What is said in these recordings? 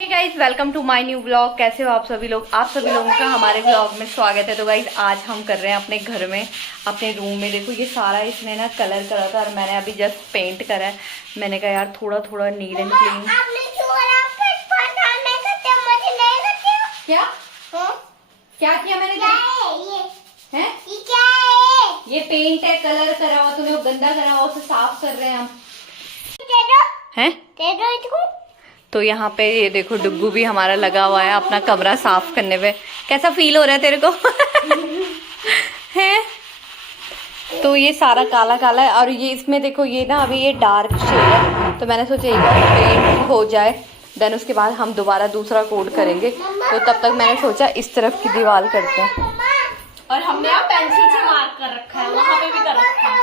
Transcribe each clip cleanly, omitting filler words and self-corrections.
Guys welcome to my new blog. कैसे हो आप सभी लोग? आप सभी लोगों का हमारे ब्लॉग में स्वागत है। तो गाइज आज हम कर रहे हैं अपने घर में, अपने रूम में। देखो ये सारा इसने ना कलर करा था और मैंने अभी जस्ट पेंट करा है। मैंने कहा यार थोड़ा थोड़ा नीट एंड क्लीन। क्या क्या किया मैंने? ये ये पेंट है, कलर करा हुआ, तूने वो गंदा करा हुआ उसे साफ कर रहे हैं हम हैं। तो यहाँ पे ये देखो डुग्गू भी हमारा लगा हुआ है अपना कमरा साफ करने पे। कैसा फील हो रहा है तेरे को? है तो ये सारा काला काला है और ये इसमें देखो ये ना अभी ये डार्क शेड है। तो मैंने सोचा एक बार पेंट हो जाए देन उसके बाद हम दोबारा दूसरा कोड करेंगे। तो तब तक मैंने सोचा इस तरफ की दीवार करते हैं। और हमने यहाँ पेंसिल से मार्क कर रखा है, वहाँ पे भी कर रखा है।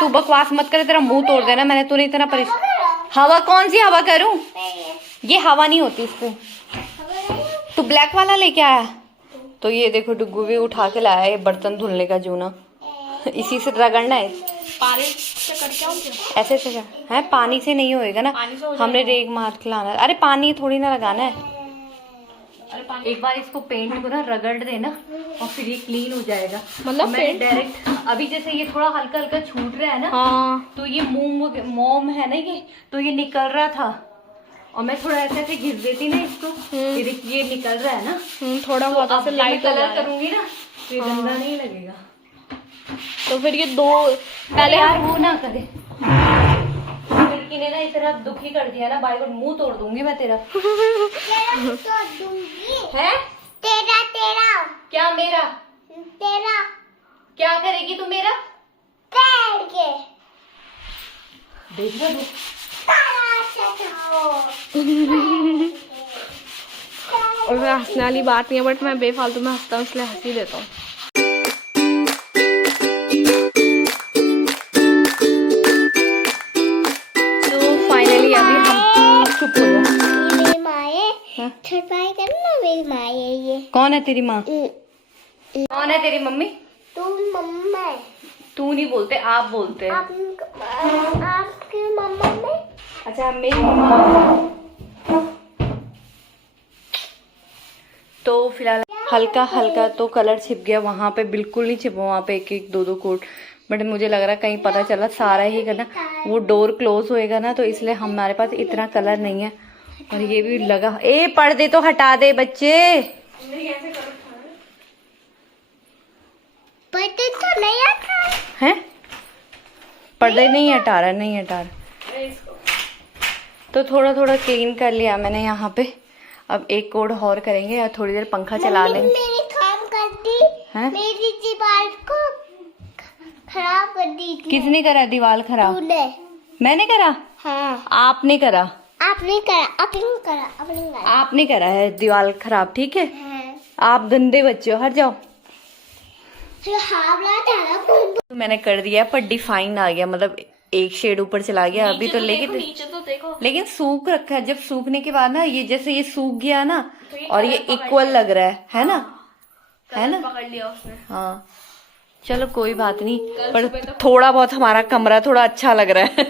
तू बकवास मत करे, तेरा मुंह तोड़ देना। मैंने तूने इतना परेशान। हवा कौन सी हवा करूं? ये हवा नहीं होती इसको। तू ब्लैक वाला लेके आया? तो ये देखो डुग्गू भी उठा के लाया है बर्तन धुलने का जूना। इसी से रगड़ना है। पानी से करके आऊं क्या? ऐसे से है, पानी से नहीं होएगा ना, हमने रेग मार के लाना है। अरे पानी थोड़ी ना लगाना है। एक बार इसको पेंट को ना रगड़ देना और फिर ये क्लीन हो जाएगा। मतलब मैं डायरेक्ट अभी जैसे ये थोड़ा हल्का हल्का छूट रहा है ना। हाँ। तो ये मोम है ना, ये तो ये निकल रहा था और मैं थोड़ा ऐसे ऐसे घिस देती ना इसको। ये निकल रहा है ना। थोड़ा बहुत तो ऐसे अब लाइट कलर करूंगी ना तो ये गंदा नहीं लगेगा। तो फिर ये दो पहले यार वो ना करे। लड़की ने ना इतना दुखी कर दिया ना भाई को, मुंह तोड़ दूंगी मैं तेरा। है तेरा तेरा क्या मेरा? तेरा क्या करेगी तू मेरा? पैर के देख रहा तू? और हंसने वाली बात नहीं है, बट मैं बेफालतू में हंसता हूँ इसलिए हंसी देता हूँ। तो फाइनली अभी हम चुप हो गए। मेरी माँ है, छपाई करना। मेरी माँ है ये। कौन है तेरी माँ? कौन है तेरी मम्मी? तुम मम्मा है। तू नहीं बोलते, आप बोलते हैं। आपकी मम्मा में। अच्छा मेरी मम्मा। तो फिलहाल हल्का हल्का तो कलर छिप गया, वहां पे बिल्कुल नहीं छिपा, वहां पे एक एक दो दो कोट। बट मुझे लग रहा है कहीं पता चला सारा ही करना, वो डोर क्लोज होएगा ना, तो इसलिए हमारे पास इतना कलर नहीं है। और ये भी लगा, ए पर्दे तो हटा दे बच्चे। पर्दे तो नहीं आता हैं? पर्दे नहीं हटा रहा, नहीं हटा रहा। तो थोड़ा थोड़ा क्लीन कर लिया मैंने यहाँ पे। अब एक कोड और करेंगे और थोड़ी देर पंखा चला लेंगे। मेरी काम कर दी हैं? मेरी दीवार को खराब कर दी थी। किसने करा दीवार खराब? तूने। मैंने करा? हाँ। आपने करा? आपने करा। आपने करा। आपने करा। आपने करा है दीवार खराब, ठीक है? हाँ। आप गंदे बच्चे हो, हट जाओ। तो मैंने कर दिया पर डिफाइन आ गया, मतलब एक शेड ऊपर चला गया अभी तो। नीचे तो देखो। लेकिन सूख रखा है। जब सूखने के बाद ना ये जैसे ये सूख गया ना और ये इक्वल लग रहा है ना? है ना? पकड़ लिया उसने। हाँ चलो कोई बात नहीं, पर थोड़ा बहुत हमारा कमरा थोड़ा अच्छा लग रहा है।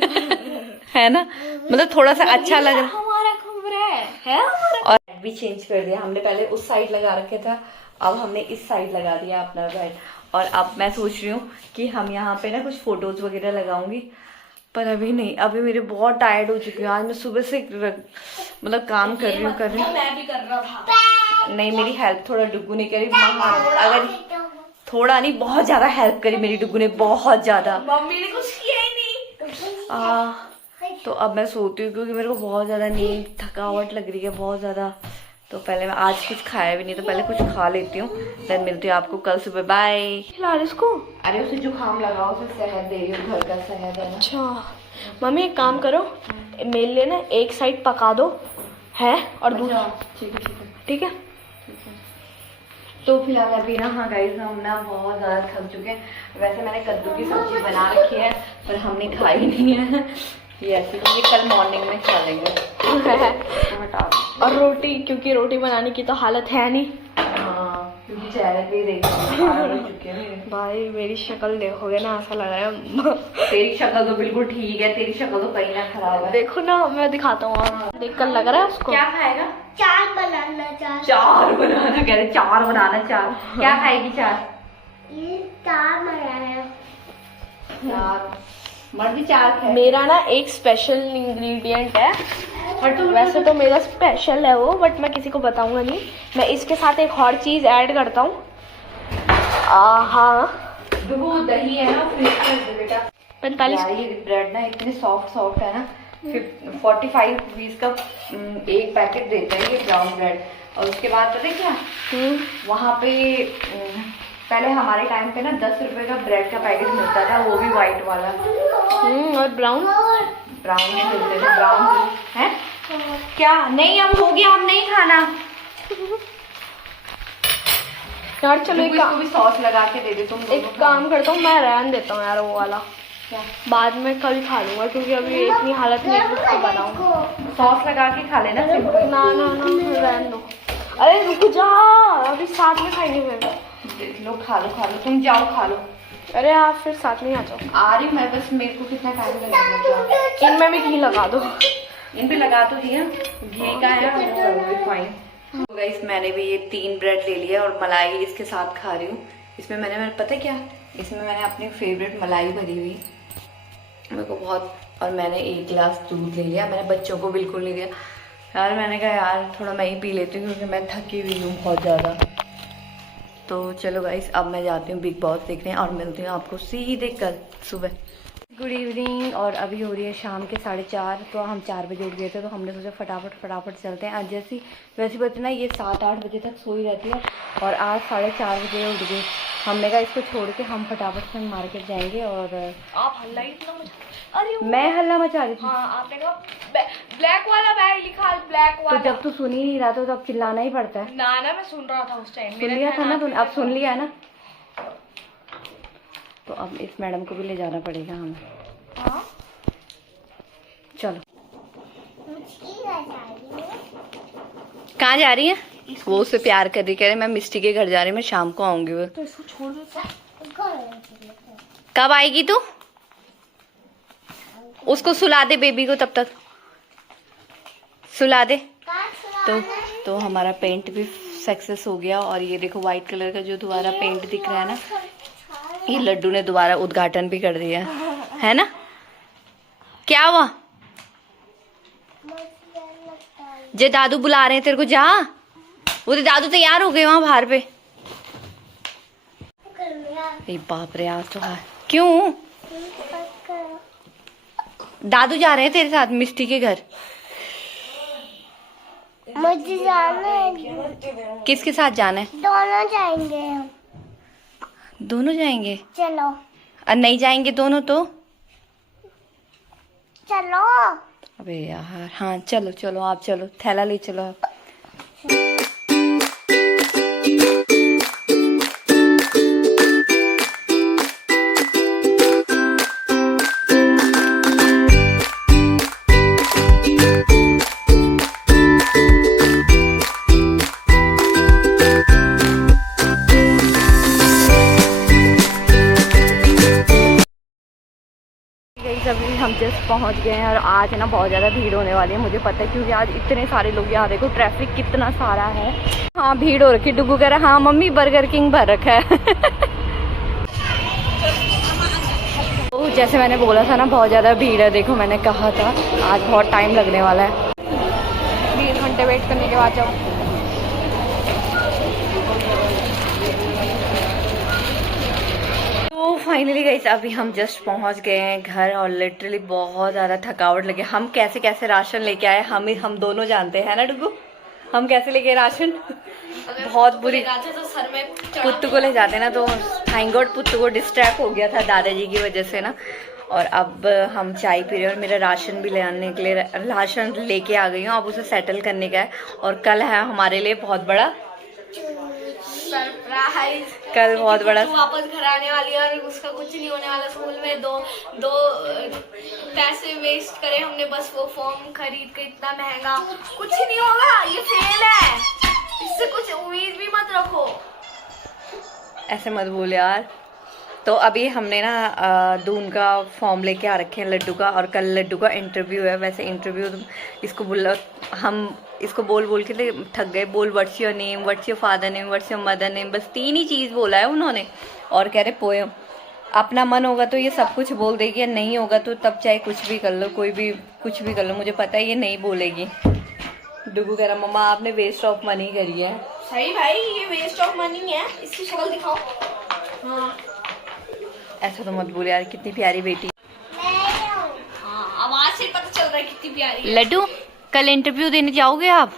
है ना? मतलब थोड़ा सा अच्छा लग रहा है। हमारा कमरा है। और बेड भी चेंज कर दिया हमने। पहले उस साइड लगा रखे था, अब हमने इस साइड लगा दिया अपना बेड। और अब मैं सोच रही हूँ कि हम यहाँ पे ना कुछ फोटोज वगैरह लगाऊंगी, पर अभी नहीं। अभी मेरे बहुत टायर्ड हो चुकी हूँ। आज मैं सुबह से मतलब काम कर रही हूँ मैं भी कर रहा था। नहीं मेरी हेल्प थोड़ा डुग्गू ने करी। अगर थोड़ा नहीं बहुत ज्यादा हेल्प करी मेरी डुग्गू ने, बहुत ज्यादा। मम्मी ने कुछ किया ही नहीं। तो अब मैं सोती हूँ क्योंकि मेरे को बहुत ज्यादा नींद थकावट लग रही है, बहुत ज्यादा। तो पहले मैं आज कुछ खाया भी नहीं, तो पहले कुछ खा लेती हूँ, देन मिलती हूँ आपको कल सुबह। बाय। खिला इसको। अरे उसे जुकाम लगाओ, उसे शहद दे रही हूँ, घर का शहद है ना। अच्छा मम्मी एक काम करो, मेरे लिए ना एक साइड पका दो है और दूसरा। ठीक है। तो फिलहाल अभी ना, हाँ गाइस, हम ना बहुत ज़्यादा थक चुके हैं। वैसे मैंने कद्दू की सब्जी बना रखी है पर हमने खाई नहीं है। ये ऐसी तो ये कल मॉर्निंग में खा लेंगे। तो हटा दो। और रोटी, क्योंकि रोटी बनाने की तो हालत है नहीं। हाँ क्योंकि चेहरे पे देखो चुके हैं। भाई मेरी शक्ल देखोगे ना ऐसा लग रहा है तेरी शक्ल तो बिल्कुल ठीक है, तेरी शक्ल तो कहीं ना खराब है। देखो ना, मैं दिखाता हूँ, देखकर लग रहा है उसको। क्या खाएगा? 4 बनाना, 4 4 बनाना कह रहे, 4 बनाना, 4 क्या खाएगी? 4 ये 4 बनाया। 4 मर्दी 4 खाए। मेरा ना एक स्पेशल इंग्रेडिएंट है, और तो वैसे तो मेरा स्पेशल है वो, बट मैं किसी को बताऊंगा नहीं। मैं इसके साथ एक और चीज ऐड करता हूँ। हाँ, वो दही है ना, फ्रिज कर दे बेटा। 45 यार ये ब्रेड ना इतने सॉफ्ट है ना। 45 रुपीज का एक पैकेट देता है ये ब्राउन ब्रेड। और उसके बाद पता है क्या, वहाँ पे पहले हमारे टाइम पे ना 10 रुपए का ब्रेड का पैकेट मिलता था, वो भी व्हाइट वाला। और ब्राउन नहीं मिलते थे, ब्राउन है क्या? नहीं, अब हो गया, अब नहीं खाना यार। चलो इसको भी सॉस लगा के दे दे तुम। एक काम करता हूँ, मैं रहने देता हूँ यार वो वाला, क्या? बाद में कल खा लूंगा, क्योंकि अभी इतनी हालत नहीं है उसको बनाऊँ। सॉस लगा के खा लेना सिंपल। ना रहने दो। अरे रुक जा, अभी साथ में खाएंगे फिर। लो खा लो तुम, जाओ खा लो। अरे आप फिर साथ में आ जाओ। आ रही मैं, बस मेरे को कितना टाइम लगेगा। इनमें भी घी लगा दो। इन पे लगा तो दिया, घी का है वो रिफाइन। तो गाइस मैंने भी ये 3 ब्रेड ले लिया और मलाई इसके साथ खा रही हूँ। इसमें मैंने पता है क्या, इसमें मैंने अपनी फेवरेट मलाई भरी हुई मेरे को बहुत, और मैंने 1 गिलास दूध ले लिया। मैंने बच्चों को बिल्कुल नहीं दिया यार, मैंने कहा यार थोड़ा मैं ही पी लेती हूँ क्योंकि मैं थकी हुई हूँ बहुत ज़्यादा। तो चलो गाइस अब मैं जाती हूँ बिग बॉस देखने और मिलती हूँ आपको सीधे कल सुबह। गुड इवनिंग, और अभी हो रही है शाम के 4:30। तो हम 4 बजे उठ गए थे, तो हमने सोचा फटाफट चलते हैं। आज जैसी वैसी बात ना, ये 7-8 बजे तक सोई रहती है और आज 4:30 बजे उठ गई। हमने कहा इसको छोड़ के हम फटाफट से मार्केट जाएंगे। और आप हल्ला ही इतना मचा। अरे मैं हल्ला मचा रही थी। हाँ, आपने कहा ब्लैक वाला बैग लिखा, ब्लैक वाला। तो जब तू सुन ही नहीं रहा था तो अब चिल्लाना ही पड़ता है ना मैं सुन रहा था उस टाइम। सुन लिया था ना तूने, अब सुन लिया है ना। तो अब इस मैडम को भी ले जाना पड़ेगा हमें। हाँ? चलो कहाँ जा रही है? वो उससे प्यार कर रही, कह रही मैं मिस्टी के घर जा रही हूँ, मैं शाम को आऊंगी। वो तो इसको छोड़ देता है। कब आएगी तू? उसको सुला दे बेबी को, तब तक सुला दे। तो हमारा पेंट भी सक्सेस हो गया। और ये देखो व्हाइट कलर का जो दोबारा पेंट दिख रहा है ना, ये लड्डू ने दोबारा उद्घाटन भी कर दिया है ना। क्या हुआ? जे दादू बुला रहे हैं तेरे को, जा। वो तो दादू तैयार हो गए वहां बाहर पे। बाप रे, आज तो है। क्यों? दादू जा रहे हैं तेरे साथ मिस्टी के घर। मुझे जाना है। किसके साथ जाना है? दोनों जाएंगे हम। दोनों जाएंगे? चलो और नहीं जाएंगे दोनों तो? चलो। अबे यार, हाँ चलो आप चलो, थैला ले चलो आप। अभी हम जस्ट पहुंच गए हैं और आज ना बहुत ज़्यादा भीड़ होने वाली है, मुझे पता है, क्योंकि आज इतने सारे लोग, यहाँ देखो ट्रैफिक कितना सारा है। हाँ भीड़ हो रखी। डुगू कह रहा हाँ मम्मी बर्गर किंग भर रखा है। तो जैसे मैंने बोला था ना बहुत ज़्यादा भीड़ है, देखो मैंने कहा था आज बहुत टाइम लगने वाला है। 20 घंटे वेट करने के बाद जाओ। तो फाइनली गाइस अभी हम जस्ट पहुंच गए हैं घर और लिटरली बहुत ज़्यादा थकावट लगे। हम कैसे कैसे राशन लेके आए हम दोनों जानते हैं ना डुगू, हम कैसे लेके राशन। बहुत बुरी, तो सर में पुत्तू को ले जाते ना, तो थैंक गॉड पुत्तू को डिस्ट्रैक्ट हो गया था दादाजी की वजह से ना। और अब हम चाय पी रहे हैं और मेरा राशन भी ले आने के लिए राशन लेके आ गई हूँ। अब उसे सेटल करने का है और कल है हमारे लिए बहुत बड़ा सरप्राइज। कल बहुत बड़ा वापस घर आने वाली है और उसका कुछ नहीं होने वाला। स्कूल में दो पैसे वेस्ट करे हमने बस वो फॉर्म खरीद के, इतना महंगा। कुछ नहीं होगा, ये फेल है, इससे कुछ उम्मीद भी मत रखो। ऐसे मत बोल यार। तो अभी हमने ना दून का फॉर्म लेके आ रखे हैं लड्डू का, और कल लड्डू का इंटरव्यू है। वैसे इंटरव्यू इसको बोला, हम इसको बोल बोल के थक गए। बोल what's your name, what's your father name, what's your mother name, बस 3 ही चीज़ बोला है उन्होंने। और कह रहे पोएम। अपना मन होगा तो ये सब कुछ बोल देगी, या नहीं होगा तो तब चाहे कुछ भी कर लो, कोई भी कुछ भी कर लो, मुझे पता है ये नहीं बोलेगी। डुगू कह रहा मम्मा आपने वेस्ट ऑफ मनी करी है। सही भाई, ये वेस्ट ऑफ मनी है। इसकी शक्ल दिखाओ। हाँ ऐसा तो मत बोल यार, कितनी प्यारी बेटी। हाँ, आवाज से पता चल रहा है कितनी प्यारी है। लड्डू कल इंटरव्यू देने जाओगे आप?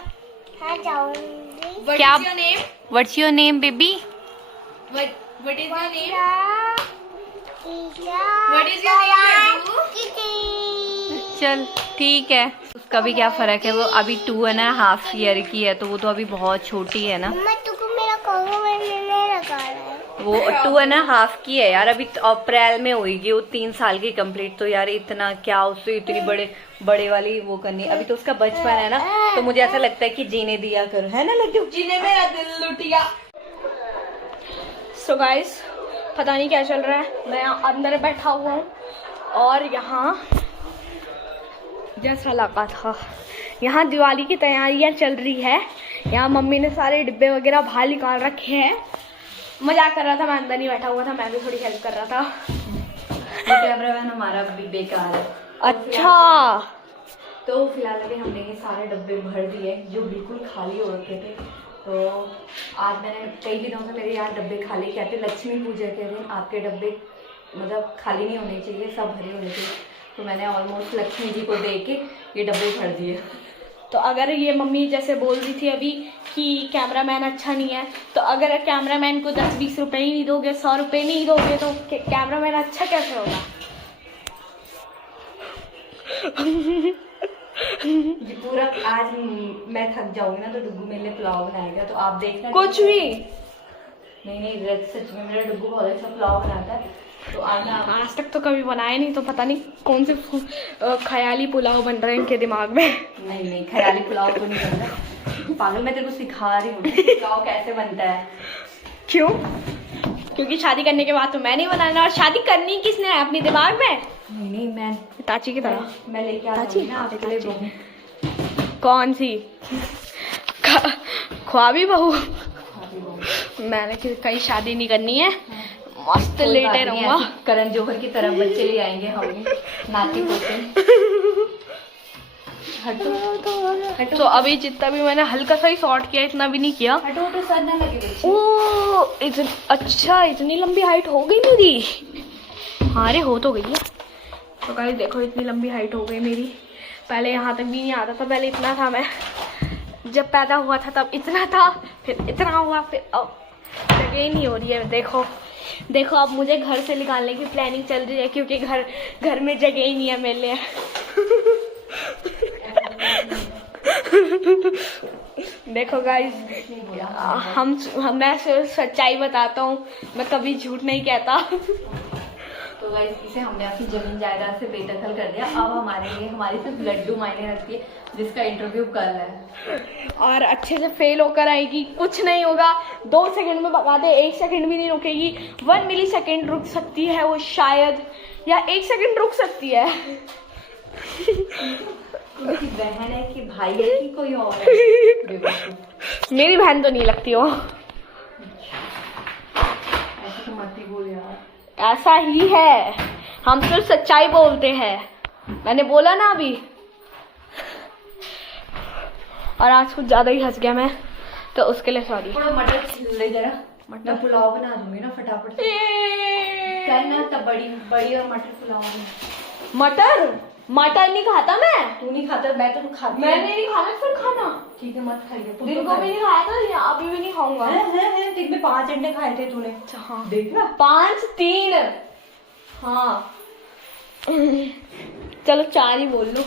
हाँ जाऊंगी। क्या? What is your name? What's your name baby? What is your name? What What is your name, Laddu? चल ठीक है। उसका भी क्या फर्क है, वो अभी 2.5 ईयर की है, तो वो तो अभी बहुत छोटी है ना। मम्मा तुमको मेरा कॉलर मैंने नहीं लगा रहा है। वो 2.5 की है यार, अभी अप्रैल में होगी वो 3 साल की कंप्लीट। तो यार इतना क्या उससे इतनी बड़े वाली वो करनी, अभी तो उसका बचपन है ना, तो मुझे ऐसा लगता है कि जीने दिया करो, है ना लड्डू? जिन्हें मेरा दिल लुटिया। सो गाइस, पता नहीं क्या चल रहा है। मैं अंदर बैठा हुआ हूँ और यहाँ जैसा लगा था, यहाँ दिवाली की तैयारियाँ चल रही है। यहाँ मम्मी ने सारे डिब्बे वगैरह बाहर निकाल रखे हैं। मजाक कर रहा था, मैं अंदर ही बैठा हुआ था, मैं भी थोड़ी हेल्प कर रहा था। कैमरामैन हमारा भी बेकार है। अच्छा, तो फिलहाल अभी हमने ये सारे डब्बे भर दिए जो बिल्कुल खाली हो रखे थे। तो आज मैंने कई दिनों से मेरे यहाँ डब्बे खाली कहते, लक्ष्मी पूजा के दिन आपके डब्बे मतलब खाली नहीं होने चाहिए, सब भरे होने चाहिए। तो मैंने ऑलमोस्ट लक्ष्मी जी को दे के ये डब्बे भर दिए। तो अगर ये मम्मी जैसे बोल रही थी अभी कि कैमरामैन अच्छा नहीं है, तो अगर कैमरामैन को 10-20 रुपए ही नहीं दोगे, 100 रुपए नहीं दोगे, तो कैमरामैन अच्छा कैसे होगा? ये पूरा आज मैं थक जाऊंगी ना, तो डुग्गू मेरे लिए पुलाव बनाएगा, तो आप देखना। कुछ भी नहीं, सच में मेरा डुग्गू बहुत अच्छा पुलाव बनाता है। तो आज तक तो कभी बनाया नहीं, तो पता नहीं कौन से ख्याली पुलाव बन रहे हैं इनके दिमाग में। नहीं ख्याली पुलाव तो नहीं बनता पागल, मैं तेरे को सिखा रही हूँ पुलाव कैसे बनता है। क्यों? क्योंकि शादी करने के बाद तो मैं नहीं बनाना, और शादी करनी किसने है अपने दिमाग में? नहीं मैं ताची की तरह मैं लेके आती हूँ ना आपके लिए बहू। कौन सी? ख्वाबी बहू। मैंने कहीं शादी नहीं करनी है, मस्त लेटे रहूंगा। करण जौहर की तरह बच्चे ले आएंगे हम, नाती पोते। हटो। तो अभी जितना भी मैंने हल्का सा ही शॉर्ट किया, इतना भी नहीं किया। हटो सर ना लगे बच्चे। ओ अच्छा, इतनी लंबी हाइट हो गई मेरी। हाँ रे, हो तो गई है। तो गाइस देखो, इतनी लंबी हाइट हो गई मेरी। पहले यहाँ तक भी नहीं आता था, पहले इतना था मैं। जब पैदा हुआ था तब इतना था, फिर इतना हुआ, फिर अब जगह ही नहीं हो रही है। देखो अब मुझे घर से निकालने की प्लानिंग चल रही है, क्योंकि घर में जगह ही नहीं है मेरे लिए। देखो गाइस, मैं सच्चाई बताता हूँ, मैं कभी झूठ नहीं कहता। तो गाइस इसे हमने अपनी जमीन जायदाद से बेदखल कर दिया। अब हमारे लिए हमारी सिर्फ लड्डू मायने रखती है, जिसका इंटरव्यू कल है, और अच्छे से फेल होकर आएगी। कुछ नहीं होगा, 2 सेकंड में बता दे, 1 सेकंड भी नहीं रुकेगी। 1 मिली सेकेंड रुक सकती है वो शायद, या 1 सेकंड रुक सकती है। उनकी बहन है कि भाई है कि कोई और है? मेरी बहन तो नहीं लगती हो। ऐसे तो मत ही बोल यार। ऐसा ही है, हम सिर्फ सच्चाई बोलते हैं। मैंने बोला ना अभी। और आज कुछ ज्यादा ही हंस गया मैं, तो उसके लिए सॉरी। थोड़ा मटर छिल ले जरा, मटर पुलाव बना दूंगी ना फटाफट से। करना तब बड़ी और मटर पुलाव। मटर नहीं खाता मैं। तू नहीं खाता, मैं तो खाती। मैंने नहीं खाना, फिर खाना। ठीक है मत खाइए। दिन को भी नहीं खाया था, या अभी भी नहीं खाऊंगा। दिन में 5 अंडे खाए थे तूने। हाँ देखना 5-3। हाँ चलो 4 ही बोल लो।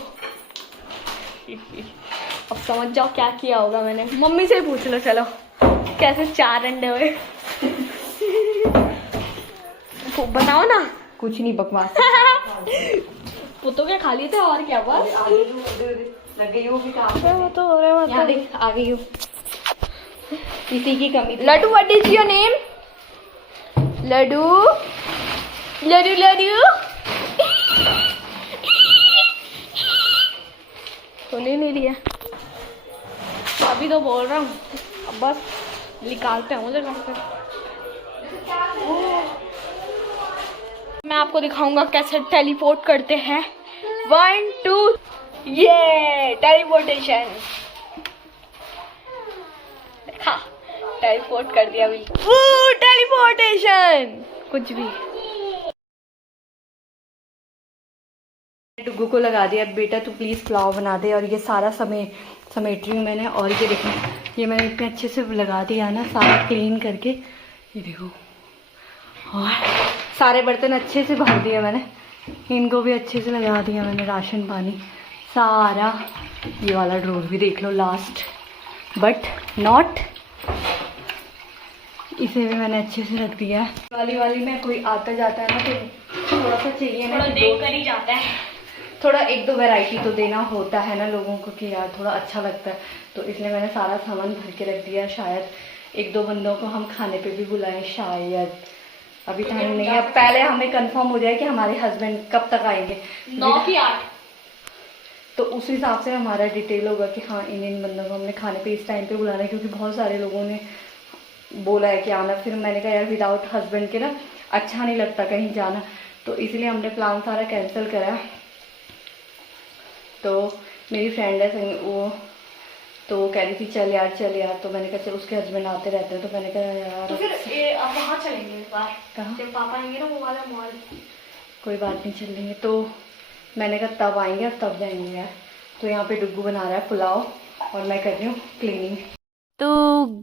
अब समझ जाओ क्या किया होगा मैंने। मम्मी से ही पूछ लो, चलो कैसे 4 अंडे हुए। बताओ ना। कुछ नहीं, बकवास। वो तो क्या खा लिए थे, और क्या बस लग गई होगी काम। वो तो हो रहा है। यहाँ देख आ गई हूँ, इसी की कमी थी। Laddu, what is your name? Laddu Laddu Laddu सुनी नहीं रही है, अभी तो बोल रहा हूँ, अब बस निकालते हैं मुझे घर से। मैं आपको दिखाऊंगा कैसे टेलीपोर्ट करते हैं। 1 2 ये टेलीपोर्टेशन देखा, टेलीपोर्ट कर दिया बिल्कुल। टेलीपोर्टेशन कुछ भी। डुग्गू को लगा दिया, बेटा तू प्लीज़ पुलाव बना दे, और ये सारा समेट रही हूँ मैंने। और ये देखो, ये मैंने इतने अच्छे से लगा दिया ना, सारा क्लीन करके, ये देखो। और सारे बर्तन अच्छे से भर दिए मैंने, इनको भी अच्छे से लगा दिया मैंने, राशन पानी सारा। ये वाला ड्रोर भी देख लो लास्ट बट नॉट, इसे भी मैंने अच्छे से रख दिया है। वाली में कोई आता जाता है ना तो थोड़ा सा चाहिए ना, देख कर ही जाता है, थोड़ा 1-2 वैरायटी तो देना होता है ना लोगों को कि यार थोड़ा अच्छा लगता है। तो इसलिए मैंने सारा सामान भर के रख दिया। शायद 1-2 बंदों को हम खाने पे भी बुलाएं, शायद अभी टाइम नहीं है। पहले हमें कंफर्म हो जाए कि हमारे हस्बैंड कब तक आएंगे, 9 की 8, तो उस हिसाब से हमारा डिटेल होगा कि हाँ इन बंदों को हमने खाने पे इस टाइम पे बुलाना है, क्योंकि बहुत सारे लोगों ने बोला है कि आना। फिर मैंने कहा यार विदाउट हस्बैंड के ना अच्छा नहीं लगता कहीं जाना, तो इसलिए हमने प्लान सारा कैंसिल करा। तो मेरी फ्रेंड है वो, तो वो कह रही थी चल यार, तो मैंने कहा चल, उसके हस्बैंड आते रहते हैं, तो मैंने कहा यार तो फिर अब वहाँ चलेंगे इस बार। कहाँ? जब पापा आएंगे ना वो वाला मॉल। कोई बात नहीं, चल लेंगे। तो मैंने कहा तब आएंगे और तब जाएंगे यार। तो यहाँ पे डुग्गू बना रहा है पुलाव और मैं कर रही हूँ क्लीनिंग। तो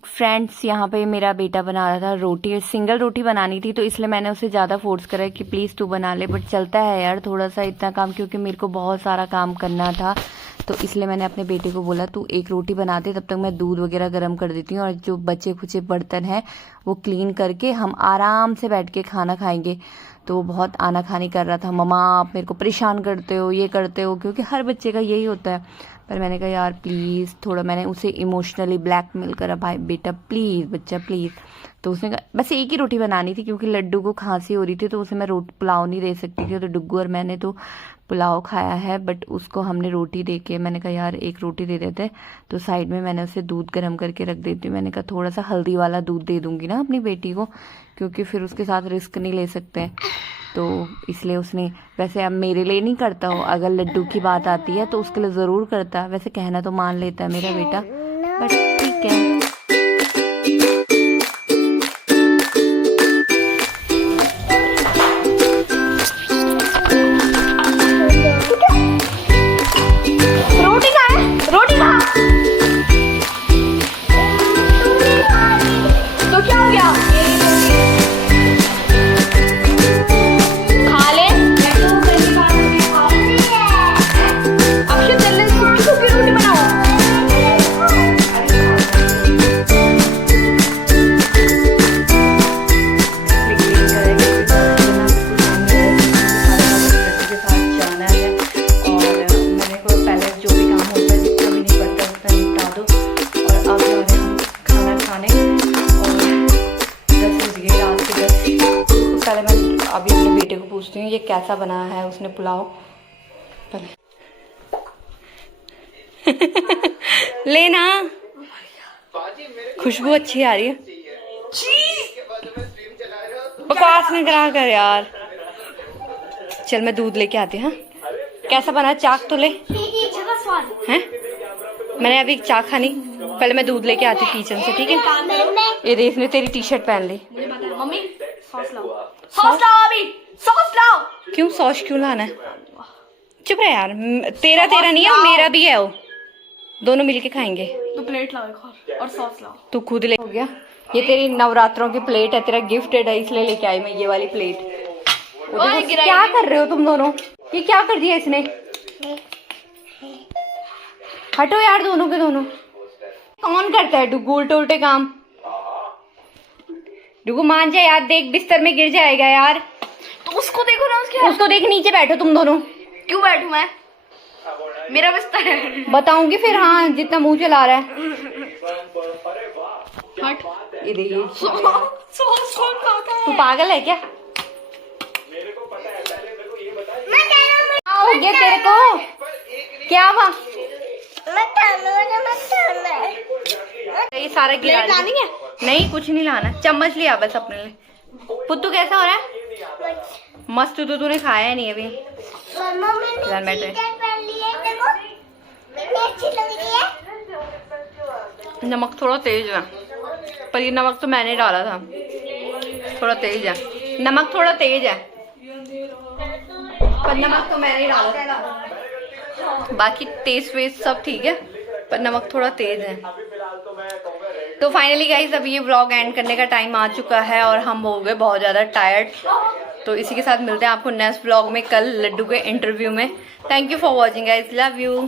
फ्रेंड्स, यहाँ पे मेरा बेटा बना रहा था रोटी, सिंगल रोटी बनानी थी, तो इसलिए मैंने उसे ज़्यादा फोर्स करा कि प्लीज़ तू बना ले। बट चलता है यार थोड़ा सा इतना काम, क्योंकि मेरे को बहुत सारा काम करना था। तो इसलिए मैंने अपने बेटे को बोला तू एक रोटी बना दे, तब तक मैं दूध वगैरह गर्म कर देती हूँ, और जो बचे खुचे बर्तन हैं वो क्लीन करके हम आराम से बैठ के खाना खाएंगे। तो बहुत आनाकानी कर रहा था, मम्मा आप मेरे को परेशान करते हो, ये करते हो, क्योंकि हर बच्चे का यही होता है। पर मैंने कहा यार प्लीज़, थोड़ा मैंने उसे इमोशनली ब्लैकमेल करा, भाई बेटा प्लीज़, बच्चा प्लीज़। तो उसने कहा बस एक ही रोटी बनानी थी, क्योंकि लड्डू को खांसी हो रही थी, तो उसे मैं पुलाव नहीं दे सकती थी। तो डुग्गू और मैंने तो पुलाव खाया है, बट उसको हमने रोटी दे के, मैंने कहा यार एक रोटी दे देते। तो साइड में मैंने उसे दूध गर्म करके रख देती हूँ। मैंने कहा थोड़ा सा हल्दी वाला दूध दे दूँगी ना अपनी बेटी को, क्योंकि फिर उसके साथ रिस्क नहीं ले सकते। तो इसलिए उसने, वैसे अब मेरे लिए नहीं करता हो, अगर लड्डू की बात आती है तो उसके लिए ज़रूर करता है। वैसे कहना तो मान लेता है मेरा बेटा, बट ठीक है। रोटी कहाँ है? रोटी कहाँ? तो क्या हो गया? खा ले। अक्षय जल्दी सूखी रोटी बनाओ। अभी अपने बेटे को पूछती हूँ ये कैसा बना है उसने पुलाव। लेना, खुशबू अच्छी आ रही है। बकवास नहीं करा कर यार। चल मैं दूध लेके आती हूँ। कैसा बना, चाक तो ले हैं? मैंने अभी चाक खानी, पहले मैं दूध लेके आती किचन से, ठीक है? ये देख, इसने तेरी टी शर्ट पहन ली। मम्मी सॉस लाओ, सॉस लाओ, अभी सॉस लाओ। क्यों सॉस क्यों लाना है? चुप रहे यार, तेरा नहीं है, मेरा भी है, वो दोनों मिलके खाएंगे। तो प्लेट लाओ एक और सॉस लाओ। तू खुद ले। हो गया, ये तेरी नवरात्रों की प्लेट है, तेरा गिफ्टेड है, इसलिए लेके आई मैं ये वाली प्लेट। क्या कर रहे हो तुम दोनों? ये क्या कर दिया इसने? हटो यार दोनों के दोनों। कौन करता है डुग्गू उल्टे उल्टे काम? डुग्गू मान जा यार, देख बिस्तर में गिर जाएगा यार। तो उसको देखो ना, उसको देख, नीचे बैठो तुम दोनों। क्यों बैठूं मैं? मेरा बिस्तर है। बताऊंगी फिर, हाँ जितना मुंह चला रहा है। हट। ये देखिए सॉस कौन खाता है? तू पागल है क्या? मैं डालूं, हो गया तेरे को? क्या हुआ? मैं डालूं। ये सारा गिरा प्लेट लानी है? नहीं कुछ नहीं लाना, चम्मच लिया बस अपने लिए। पुत्तू कैसा हो रहा है? मस्त। तो तूने खाया नहीं अभी। मम्मा मैंने यार, मैं तो- चिकन पहन लिया, देखो कितनी अच्छी लग रही है। नमक थोड़ा तेज है, पर ये नमक तो मैंने डाला था। थोड़ा तेज है नमक, थोड़ा तेज है, पर नमक तो मैंने ही डाला था। बाकी टेस्ट वेस्ट सब ठीक है, पर नमक थोड़ा तेज है। तो फाइनली गाइज अब ये व्लॉग एंड करने का टाइम आ चुका है और हम हो गए बहुत ज़्यादा टायर्ड। तो इसी के साथ मिलते हैं आपको नेक्स्ट व्लॉग में कल लड्डू के इंटरव्यू में। Thank you for watching guys, love you.